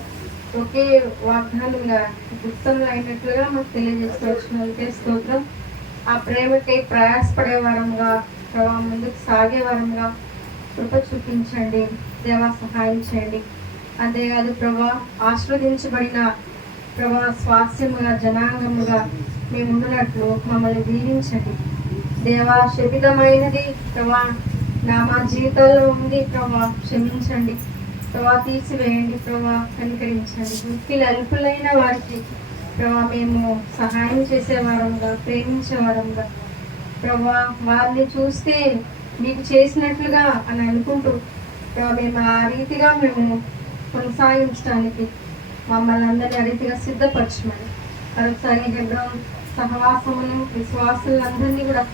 ఒకే వాగ్దానంగా గుప్తంగా అయినట్లుగా మాకు తెలియజేస్తూ వచ్చినందుకే స్తోత్రం. ఆ ప్రేమకి ప్రయాసపడే వారంగా ప్రభావ ముందుకు సాగే వారంగా కృప చూపించండి దేవా, సహాయం చేయండి. అంతేకాదు ప్రభా, ఆశీర్వదించబడిన ప్రభా స్వాస్యముగా జనాంగముగా మేము ఉండినట్లు మమ్మల్ని దీవించండి దేవా. శపితమైనది ప్రభా మా జీవితాల్లో ఉంది ప్రభా, క్షమించండి ప్రభా, తీసివేయండి ప్రభా, కనికరించండి. వృత్తిలు అల్పులైన వారికి ప్రభా మేము సహాయం చేసేవారంగా, ప్రేమించేవారంగా ప్రభా, వారిని చూస్తే మీకు చేసినట్లుగా అని అనుకుంటూ ప్రభా మేము ఆ రీతిగా మేము కొనసాగించడానికి మమ్మల్ని అందరినీ ఆ రీతిగా సిద్ధపరచమని మరొకసారి హెబ్రోన్ సహవాసమును విశ్వాసులందరినీ కూడా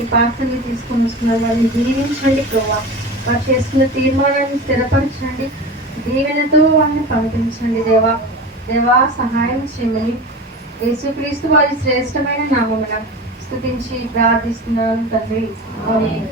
ఈ పాత్రని తీసుకొని వస్తున్నారు, వారిని దీవించండి ప్రభా. వారు చేస్తున్న తీర్మానాన్ని స్థిరపరచండి, దీవెనతో వారిని పంపించండి దేవా. దేవా సహాయం చేయమని యేసుక్రీస్తు వారి శ్రేష్టమైన నామమున స్తుతించి ప్రార్థిస్తున్నాను తండ్రి, ఆమేన్.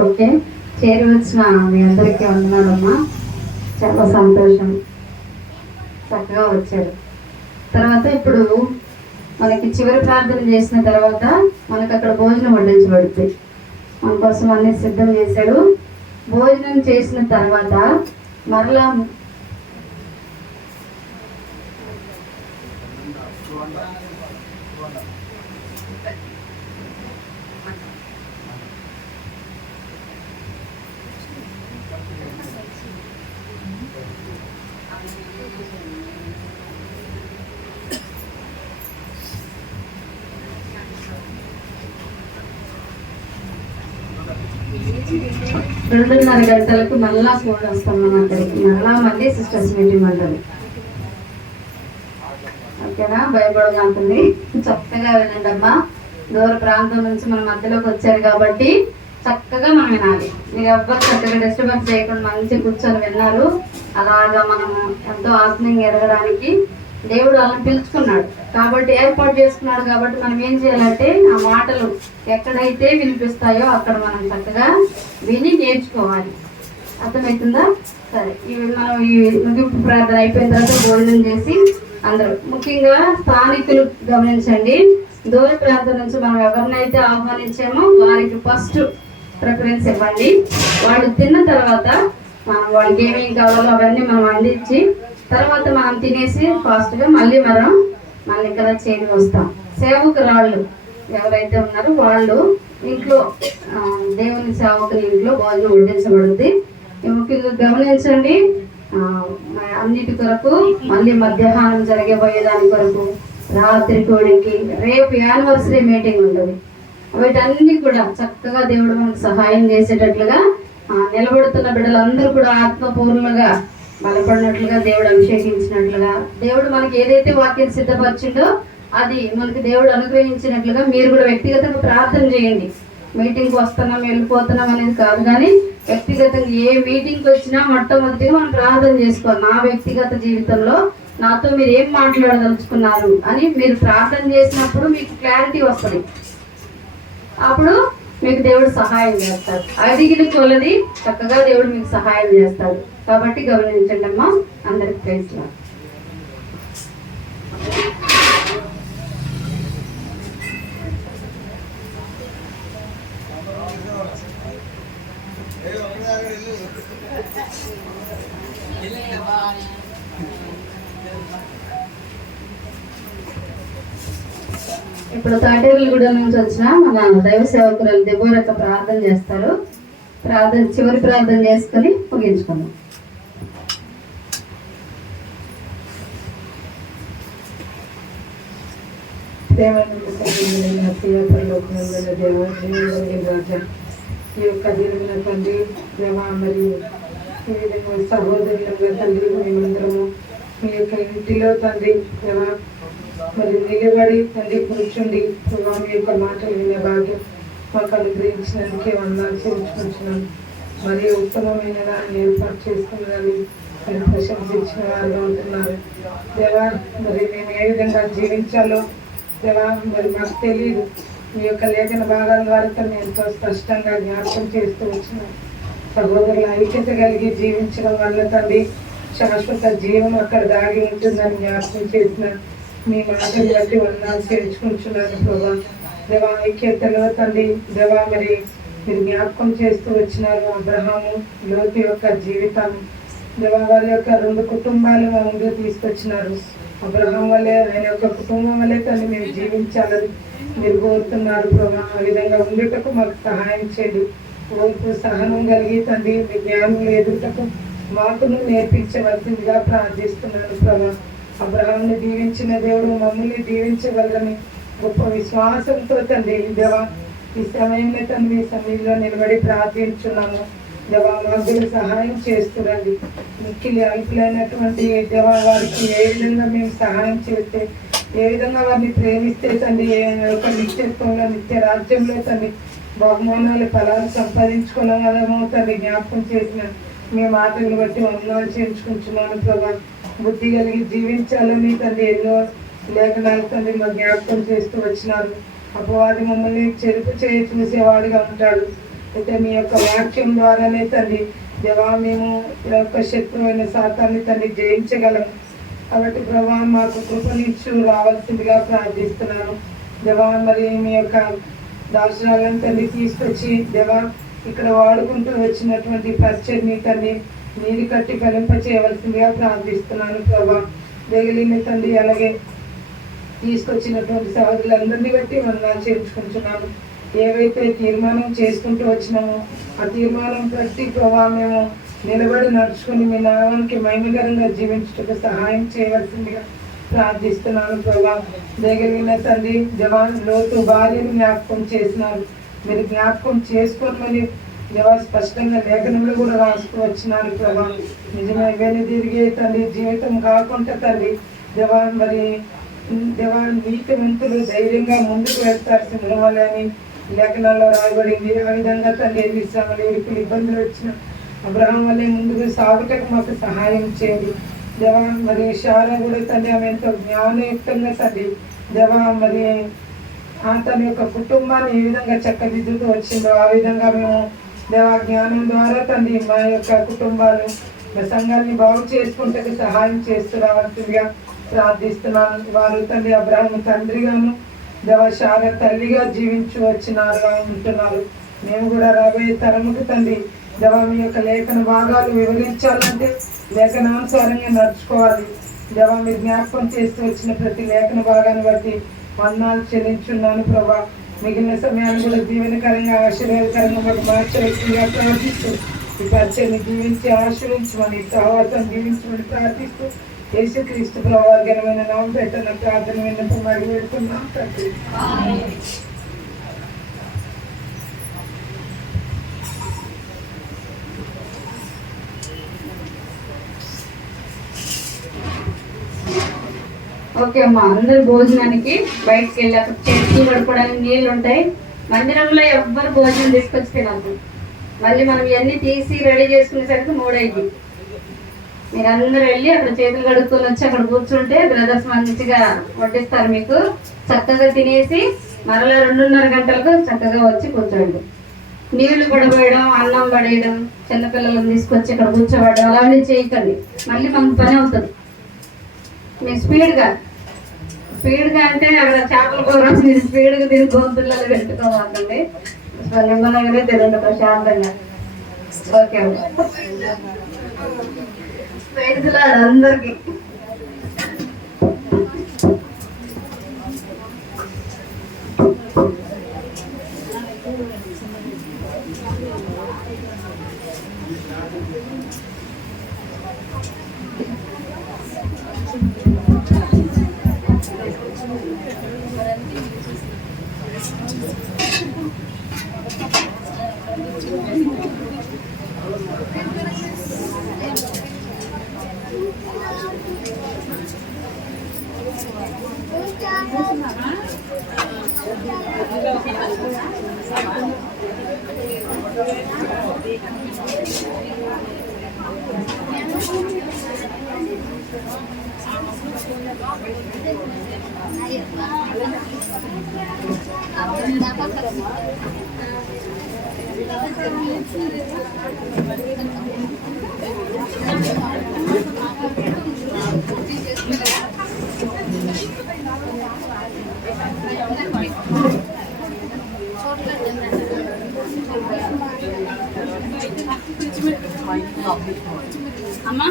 ఓకే, చేరి వచ్చిన మీ అందరికీ వందనాలమ్మా. చాలా సంతోషం, చక్కగా వచ్చారు. తర్వాత ఇప్పుడు మనకి చివరి ప్రార్థన చేసిన తర్వాత మనకు అక్కడ భోజనం వడ్డించబడుతుంది. మన కోసం అన్ని సిద్ధం చేశాడు. భోజనం చేసిన తర్వాత మరలా రెండున్నర గంటలకు మళ్ళా ఫోన్ వస్తాం మన అక్కడికి. మళ్ళీ సిస్టర్స్ మీటింగ్ ఉంటుంది. ఓకేనా? భయపడగా ఉంటుంది, చక్కగా వినండి అమ్మా. దూర ప్రాంతం నుంచి మన మధ్యలోకి వచ్చారు కాబట్టి చక్కగా మనం వినాలి. మీరు ఎవ్వరు చక్కగా డిస్టర్బెన్స్ చేయకుండా మంచి కూర్చొని విన్నారు. అలాగా మనం ఎంతో ఆత్మీయంగా ఎదగడానికి దేవుడు వాళ్ళని పిలుచుకున్నాడు కాబట్టి, ఏర్పాటు చేసుకున్నాడు కాబట్టి మనం ఏం చేయాలంటే ఆ మాటలు ఎక్కడైతే వినిపిస్తాయో అక్కడ మనం చక్కగా విని నేర్చుకోవాలి. అర్థమవుతుందా? సరే, ఇవి మనం ఈ ముగింపు ప్రార్థన అయిపోయిన తర్వాత భోజనం చేసి అందరూ, ముఖ్యంగా స్థానికులు గమనించండి. దూర ప్రాంతం నుంచి మనం ఎవరినైతే ఆహ్వానించామో వారికి ఫస్ట్ ప్రిఫరెన్స్ ఇవ్వండి. వాళ్ళు తిన్న తర్వాత మనం వాళ్ళకి ఏమేమి కావాలో అవన్నీ మనం అందించి తర్వాత మనం తినేసి ఫాస్ట్గా మళ్ళీ ఇక్కడ చేరి వస్తాం. సేవకురాళ్ళు ఎవరైతే ఉన్నారో వాళ్ళు ఇంట్లో దేవుని సేవకుని ఇంట్లో భోజనం వడ్డించబడుతుంది. ముఖ్యంగా గమనించండి, అన్నిటి కొరకు మళ్ళీ మధ్యాహ్నం జరిగేపోయే దాని కొరకు రాత్రి కోడికి రేపు యానివర్సరీ మీటింగ్ ఉంటుంది. వీటన్ని కూడా చక్కగా దేవుడు మనకు సహాయం చేసేటట్లుగా నిలబడుతున్న బిడ్డలందరూ కూడా ఆత్మపూర్ణంగా బలపడినట్లుగా, దేవుడు అభిషేకించినట్లుగా, దేవుడు మనకి ఏదైతే వాక్యం సిద్ధపరిచిండో అది మనకి దేవుడు అనుగ్రహించినట్లుగా మీరు కూడా వ్యక్తిగతంగా ప్రార్థన చేయండి. మీటింగ్కి వస్తున్నాం వెళ్ళిపోతున్నాం అనేది కాదు, కానీ వ్యక్తిగతంగా ఏ మీటింగ్కి వచ్చినా మొట్టమొదటిగా మనం ప్రార్థన చేసుకోవాలి. నా వ్యక్తిగత జీవితంలో నాతో మీరు ఏం మాట్లాడదలుచుకున్నారు అని మీరు ప్రార్థన చేసినప్పుడు మీకు క్లారిటీ వస్తుంది. అప్పుడు మీకు దేవుడు సహాయం చేస్తాడు. అడిగిన కొలది చక్కగా దేవుడు మీకు సహాయం చేస్తాడు. కాబట్టి గమనించండి అమ్మా. అందరికి ప్రైజ్ లార్డ్. ఇప్పుడు తాటేరులగూడ నుంచి వచ్చిన మన దైవ సేవకురాలు దెబోరక్క ప్రార్థన చేస్తారు. చివరి ప్రార్థన చేసుకొని ముగించుకుందాం. ఈ యొక్క దినమున తండ్రి దేవా, మరియు ఈ విధంగా సహోదరులుగా తండ్రి మేమందరము మీ యొక్క ఇంటిలో తండ్రి దేవా మరి నిలబడి తండ్రి కూర్చుండి ప్రభావ మీ యొక్క మాటలు వినే భాగ్యం మాకు అనుగ్రహించినందుకే వందనాలు చెల్లించుకుంటున్నాను. మరి ఉత్తమమైన దాన్ని ఏర్పాటు చేసుకున్నదాన్ని మీరు ప్రశంసించిన వారుగా ఉంటున్నారు దేవా. మరి మేము ఏ విధంగా జీవించాలో దేవా మరి మాకు తెలియదు. మీ యొక్క లేఖన భాగాల ద్వారా మేము ఎంతో స్పష్టంగా జ్ఞాపకం చేస్తూ వచ్చినాం. సహోదరుల ఐక్యత కలిగి జీవించడం వల్ల తండ్రి శాశ్వత జీవం అక్కడ దాగి ఉంటుందని జ్ఞాపకం చేసిన మీ మాటలు బట్టి వందనాలు చేర్చుకుంటున్నాను ప్రభా. దేవా ఐక్యతలో తండ్రి దేవా మరి మీరు జ్ఞాపకం చేస్తూ వచ్చినారు అబ్రహాము లోతు యొక్క జీవితం. దేవా వారి యొక్క 2 కుటుంబాలు మా ముందు తీసుకొచ్చినారు. అబ్రహాం వల్లే ఆయన యొక్క కుటుంబం వల్లే తండ్రి మేము జీవించాలని మీరు కోరుతున్నారు ప్రభా. ఆ విధంగా ఉండేటకు మాకు సహాయం చేయండి. ఓర్పు సహనం కలిగి తండ్రి మీ జ్ఞానం ఎదుటకు మాకును నేర్పించవలసిందిగా ప్రార్థిస్తున్నాను ప్రభా. అబ్రహాంని దీవించిన దేవుడు మమ్మల్ని దీవించగలరని గొప్ప విశ్వాసంతో తండ్రి దేవా ఈ సమయంలో తండ్రి మీ సమయంలో నిలబడి ప్రార్థించున్నాము. దేవా మాకు సహాయం చేస్తురండి. మిక్కిలి అల్పులైనటువంటి దేవా వారికి ఏ విధంగా మేము సహాయం చేస్తే, ఏ విధంగా వారిని ప్రేమిస్తే తండ్రి ఒక నిత్యత్వంలో నిత్య రాజ్యంలో తండ్రి బహుమానాలు ఫలాలు సంపాదించుకున్నామో తండ్రి జ్ఞాపకం చేసిన మీ మాటలు బట్టి వందనాలు చేయించుకుంటున్నాను ప్రభా. బుద్ధి కలిగి జీవించాలని తండ్రి ఎన్నో లేఖనాలు తండ్రి మా జ్ఞాపకం చేస్తూ వచ్చినారు. అపవాది మమ్మల్ని చెరుపు చూసేవాడిగా ఉంటాడు. అయితే మీ యొక్క వాక్యం ద్వారానే తండ్రి దేవా మేము ఈ యొక్క శత్రువైన సాతాన్ని తండ్రి జయించగలము. కాబట్టి ప్రభా మాకు కృపనిచ్చు రావాల్సిందిగా ప్రార్థిస్తున్నాను దేవా. మరి మీ యొక్క దార్శనాలను తండ్రి తీసుకొచ్చి దేవా ఇక్కడ వాడుకుంటూ వచ్చినటువంటి పరిచయని తండ్రి నీరు కట్టి ఫలింప చేయవలసిందిగా ప్రార్థిస్తున్నాను ప్రభా. మిగిలిన తండ్రి అలాగే తీసుకొచ్చినటువంటి సహోదరులందరినీ బట్టి వందనాలు చేయించుకుంటున్నాను. ఏవైతే తీర్మానం చేసుకుంటూ వచ్చినామో ఆ తీర్మానం బట్టి ప్రభా మేము నిలబడి నడుచుకుని మీ నామానికి మహిమకరంగా జీవించుటకు సహాయం చేయవలసిందిగా ప్రార్థిస్తున్నాను ప్రభా. దగ్గర తండ్రి జవాన్ లోతు భార్యను జ్ఞాపకం చేసినారు. మీరు జ్ఞాపకం చేసుకోమని దేవా స్పష్టంగా లేఖనంలో కూడా రాసుకు వచ్చినారు ప్రభా. నిజమే వెను తిరిగే తండ్రి జీవితం కాకుండా తండ్రి దేవా మరి దేవా నీతివంతులు ధైర్యంగా ముందుకు వెళ్తారు సింహవాలని లేఖనాల్లో రాయబడింది. ఆ విధంగా తండ్రి ఎన్ని శ్రమలు ఎరుకులు ఇబ్బందులు వచ్చిన అబ్రహాం వల్లే ముందుకు సాగుటకు మాకు సహాయం చేయండి దేవా. మరి షారా కూడా తండ్రి ఆమె ఎంతో జ్ఞానయుక్తంగా తండ్రి దేవా మరి తన యొక్క కుటుంబాన్ని ఏ విధంగా చక్కదిద్దుతూ వచ్చిందో ఆ విధంగా మేము దేవా జ్ఞానం ద్వారా తండ్రి మా యొక్క కుటుంబాలు మా సంఘాన్ని బాగు చేసుకుంటే సహాయం చేస్తూ రావాల్సిందిగా ప్రార్థిస్తున్నాను. వారు తండ్రి అబ్రహాం తండ్రిగాను దేవా షారా తల్లిగా జీవించు వచ్చినారుగా ఉంటున్నారు. మేము కూడా రాబోయే తరముకు తండ్రి దేవా మీ యొక్క లేఖన భాగాలు వివరించాలంటే లేఖనానుసారంగా నడుచుకోవాలి దేవా. మీరు జ్ఞాపకం చేస్తూ వచ్చిన ప్రతి లేఖన భాగాన్ని బట్టి వందనాలు చెల్లించున్నాను ప్రభా. మిగిలిన సమయాన్ని కూడా దీవెనకరంగా ఆశీర్వాదకరంగా మాకు మార్చవలసిందిగా ప్రార్థిస్తూ ఈ పరిచయాన్ని దీవించి ఆశ్రయించమని సహవాసం దీవించమని ప్రార్థిస్తూ యేసుక్రీస్తు ప్రభు ఘనమైన నామం పెట్టిన ప్రార్థన విన్నప్పుడు మరి పెడుతున్నాం తండ్రి. ఓకే అమ్మా, అందరు భోజనానికి బయటకు వెళ్ళి అక్కడ చేతులు కడుక్కోవడానికి నీళ్ళు ఉంటాయి. మందిరంలో ఎవ్వరు భోజనం తీసుకొచ్చి తినద్దు. మళ్ళీ మనం ఇవన్నీ తీసి రెడీ చేసుకునేసరికి 3 అయింది. మీరు అందరూ వెళ్ళి అక్కడ చేతులు కడుక్కొని వచ్చి అక్కడ కూర్చుంటే బ్రదర్స్ మంచిగా వడ్డిస్తారు. మీకు చక్కగా తినేసి మరలా 2:30 గంటలకు చక్కగా వచ్చి కూర్చోండి. నీళ్లు పడబోయడం, అన్నం పడేయడం, చిన్నపిల్లలను తీసుకొచ్చి ఇక్కడ కూర్చోబడడం అలాంటివి చేయకండి. మళ్ళీ మనకు పని అవుతుంది. మీరు స్పీడ్గా అంటే అక్కడ చేపల కూర మీరు స్పీడ్గా తిని గొంతులలో పెట్టుకోవాలండి. నిమ్మలంగానే తినండి ప్రశాంతంగా. ఓకే అందరికి అమ్మా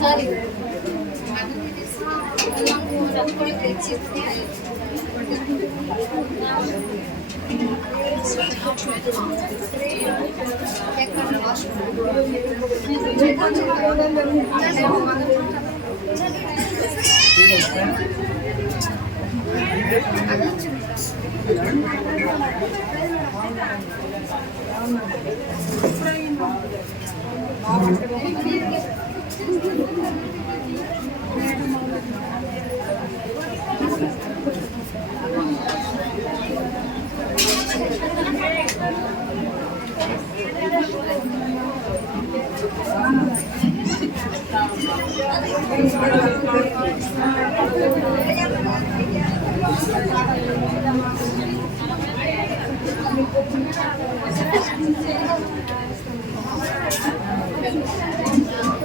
సారీ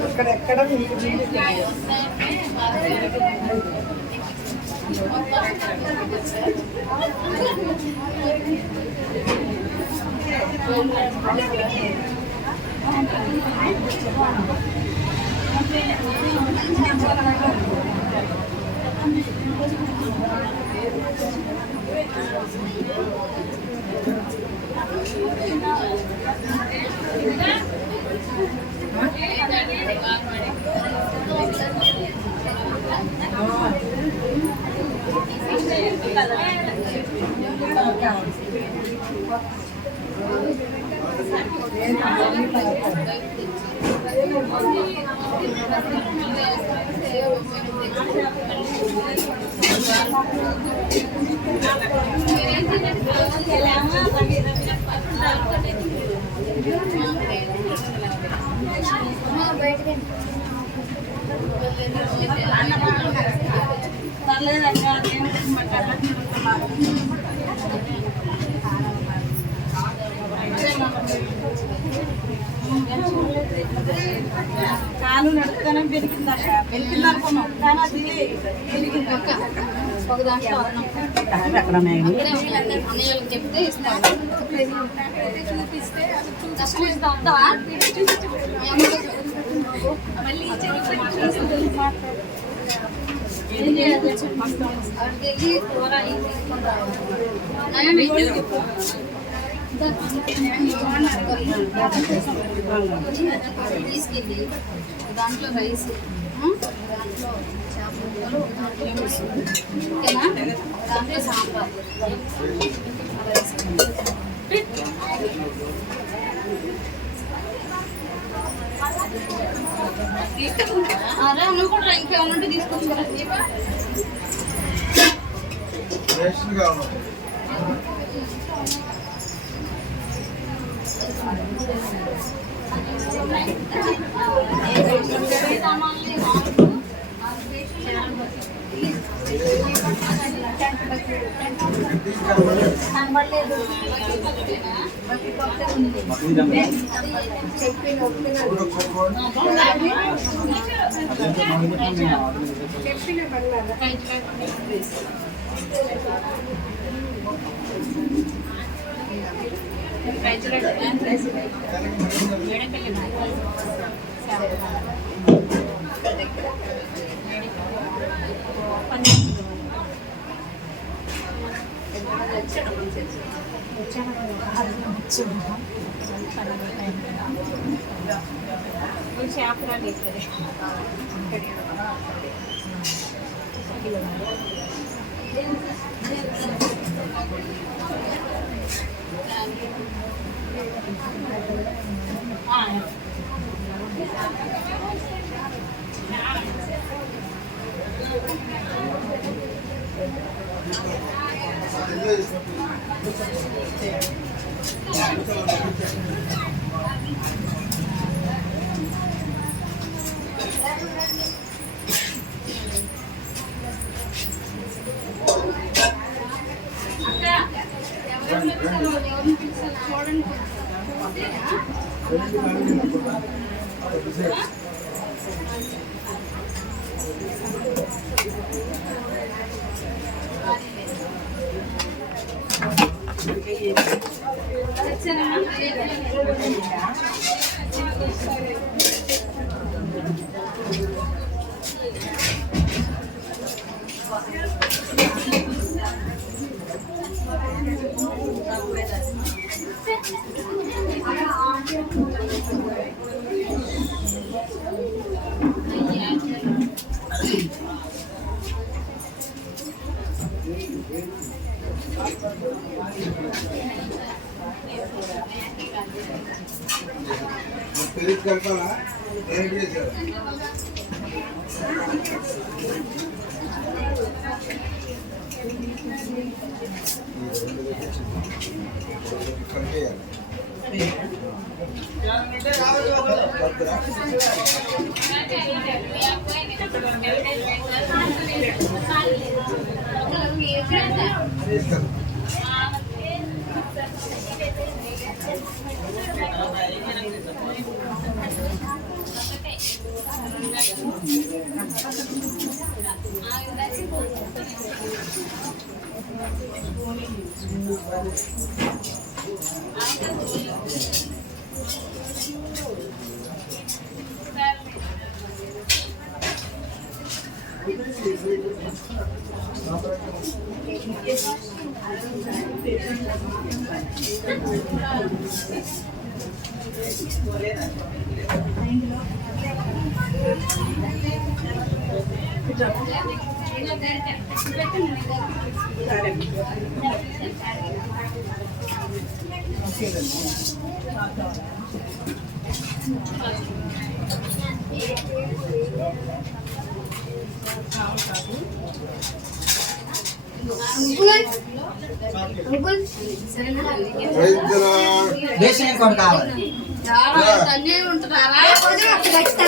అక్కడెక్కడ కాలు నడుపుతానే పెరిగిందనుకున్నాం కానీ అది పెరిగింది ఒక దాంట్లో అన్నయ్యలకు చెప్తే ఇస్తాను చూపిస్తే మళ్ళీ తీసుకెళ్ళి దాంట్లో రైస్ దాంట్లో చేప ముక్కలు ఓకేనా దాంట్లో సాంబార్ అరే నువ్వు కూడా ఇంకేమన్నా ఉంటే తీసుకొచ్చుకోరా కనబడలేదు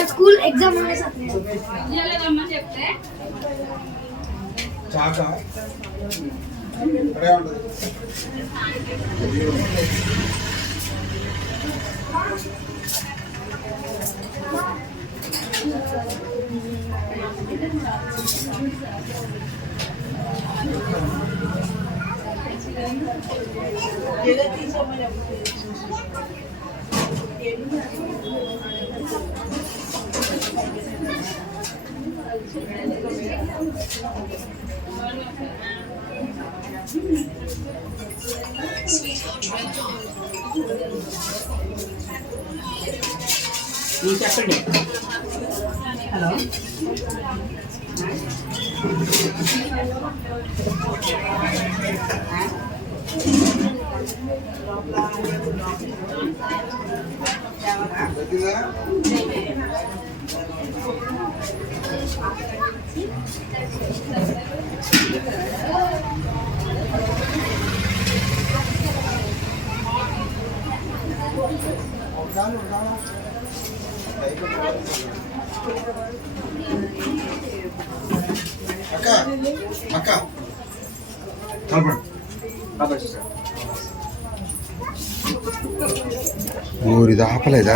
స్కూల్ ఎగ్జామ్ చెప్తే చాకా చెప్పండి. హలో అక్క అక్క ఊరిది ఆపలేదా?